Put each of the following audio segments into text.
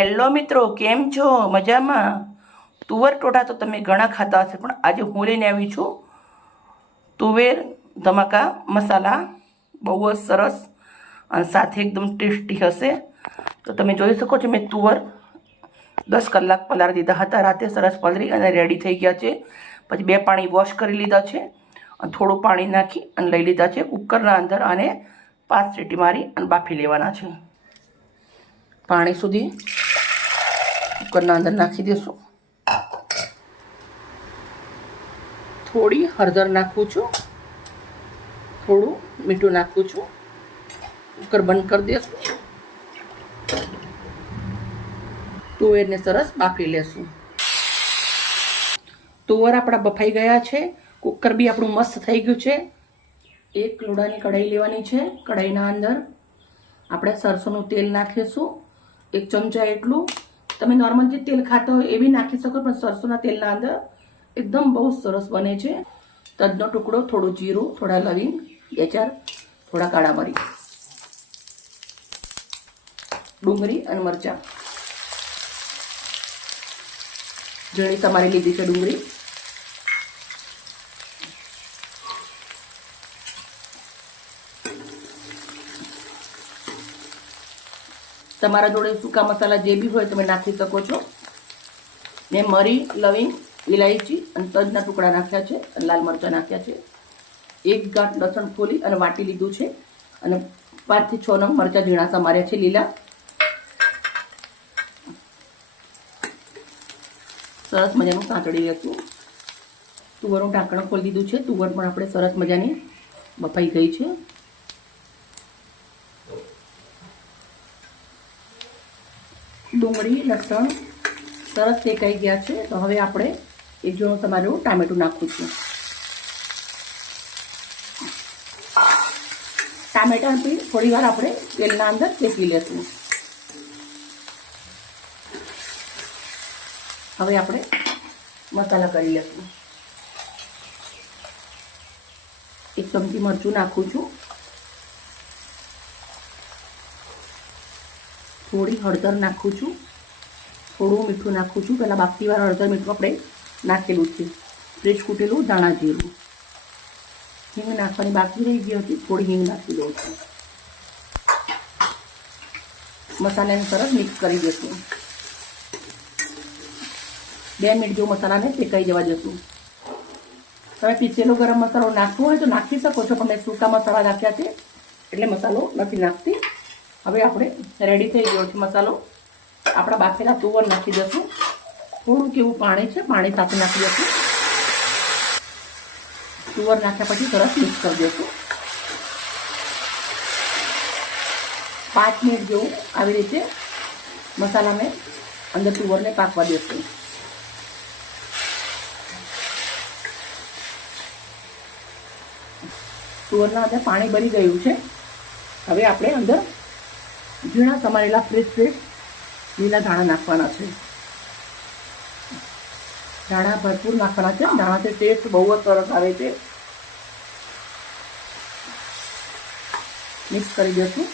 Hello મિત્રો, કેમ છો? મજામાં? તુવર ટોટા તો તમે ઘણા ખાતા હશે, પણ આજે હું લઈને આવી છું તુવેર, ધમાકા, મસાલા, બહુ જ સરસ અને સાથે એકદમ ટેસ્ટી હશે. તો તમે જોઈ શકો છો, મેં તુવર દસ કલાક પલાળી દીધા હતા. રાતે સરસ પલળી અને રેડી થઈ ગયા છે. પછી બે પાણી વોશ કરી લીધા છે અને થોડું પાણી નાખી અને લઈ લીધા છે કુકરના અંદર અને પાંચ સીટી મારી અને બાફી લેવાના છે. પાણી સુધી કુકરના અંદર નાખી દેશું. થોડી હળદર નાખું છું. થોડું મીઠું નાખું છું. કુકર બંધ કરી દેશું. તુવેરને સરસ બાફી લેશું. તુવર આપણા બફાઈ ગયા છે. કુકર બી આપણું મસ્ત થઈ ગયું છે. એક લોડાની કઢાઈ લેવાની છે કઢાઈના અંદર. આપણે સરસોનું તેલ નાખીશું. એક ચમચા એટલું તમે નોર્મલ જે તેલ ખાતા હોય એ નાખી શકો, પણ સરસોના તેલના અંદર એકદમ બહુ સરસ બને છે. તજનો ટુકડો, થોડું જીરું, થોડા લવિંગ, બે ચાર થોડા કાળા મરી, ડુંગળી અને મરચાં. ઝીણી તમારી લીધી છે ડુંગળી. તમારા જોડે સૂકા મસાલા જે બી હોય તમે નાખી શકો છો. મેં મરી, લવિંગ ઇલાયચી અને તજના ટુકડા નાખ્યા છે અને લાલ મરચાં નાખ્યા છે. એક ગાંઠ લસણ ખોલી અને વાટી લીધું છે અને પાંચથી છ નંગ મરચાં ઝીણાસા માર્યા છે લીલા. સરસ મજાનું સાંતળી લેશું. તુવરનું ઢાંકણ ખોલી દીધું છે. તુવર પણ આપણે સરસ મજાની બફાઈ ગઈ છે. ડુંગળી, લસણ સરસ શેકાઈ ગયા છે. તો હવે આપણે એ જો તમારું ટામેટું નાખું છું. ટામેટા બી થોડી વાર આપણે તેલના અંદર શેકી લેશું. હવે આપણે મસાલા કરી લેશું. એક ચમચી મરચું નાખું છું. થોડી હળદર નાખું છું. થોડું મીઠું નાખું છું. પહેલાં બાફતીવાર હળદર મીઠું આપણે નાખેલું છે. ફ્રેશ કૂટેલું દાણા જીરું. હિંગ નાખવાની બાકી રહી ગઈ હતી. થોડી હિંગ નાખી દઉં છું. મસાલાને સરસ મિક્સ કરી દઈશું બે મિનિટ જેવું મસાલાને શેકાઈ જવા દઈશું તમે પીસેલો ગરમ મસાલો નાખવો હોય તો નાખી શકો છો, પણ મેં સૂકા મસાલા નાખ્યા છે એટલે મસાલો નથી નાખતી. હવે આપણે રેડી થઈ ગયો છે મસાલો. આપણા બાફેલા તુવર નાખી દઈશું. થોડુંક એવું પાણી છે, પાણી સાથે નાખી દઈશું. તુવર નાખ્યા પછી સરસ મિક્સ કરી દઈશું. પાંચ મિનિટ જેવું આવી રીતે મસાલાને અંદર તુવરને પાકવા દઈશું. તુવરના અંદર પાણી ભરી ગયું છે. હવે આપણે અંદર ઝીણા સમારેલા ફ્રેશ ફ્રેશ લીલા ધાણા નાખવાના છે. ધાણા ભરપૂર નાખવાના છે. ધાણાથી ટેસ્ટ બહુ જ સરસ આવે છે. મિક્સ કરી દઈશું.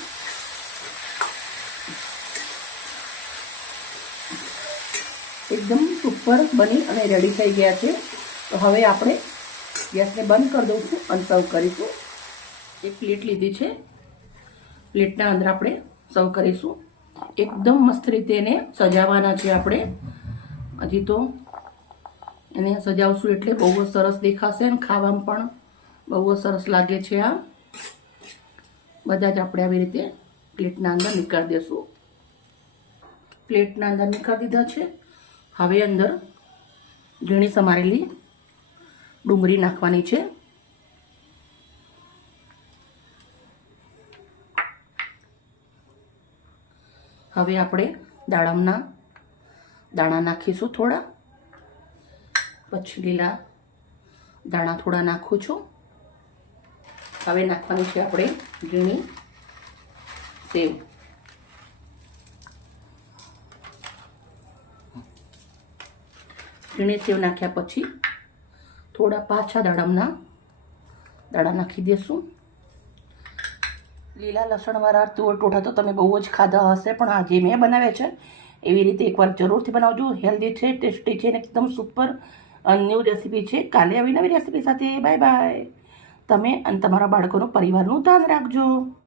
એકદમ સુપર બની અને રેડી થઈ ગયા છે. તો હવે આપણે ગેસને બંધ કરી દઉં છું અને સર્વ કરીશું. એક પ્લેટ લીધી છે. પ્લેટના અંદર આપણે સર્વ કરીશું. એકદમ મસ્ત રીતે એને સજાવવાના છે આપણે. હજી તો એને સજાવશું એટલે બહુ જ સરસ દેખાશે અને ખાવામાં પણ બહુ જ સરસ લાગે છે આ. બધા જ આપણે આવી રીતે પ્લેટના અંદર નીકાળી દઈશું પ્લેટના અંદર નીકાળી દીધા છે. હવે અંદર ઝીણી સમારેલી ડુંગળી નાખવાની છે. હવે આપણે દાડમના દાણા નાખીશું થોડા. પછી લીલા દાણા થોડા નાખું છું. હવે નાખવાની છે આપણે ઝીણી સેવ. ઝીણી સેવ નાખ્યા પછી થોડા પાછા દાડમના દાણા નાખી દઈશું લીલા લસણવાળા તુવર ટોઠા તો તમે બહુ જ ખાધા હશે, પણ આજે મેં બનાવ્યા છે, એવી રીતે એકવાર જરૂરથી બનાવજો. હેલ્ધી છે ટેસ્ટી છે, અને એકદમ સુપર ન્યૂ રેસીપી છે. કાલે આવી નવી રેસીપી સાથે. બાય બાય તમે અને તમારા બાળકોનું પરિવારનું ધ્યાન રાખજો.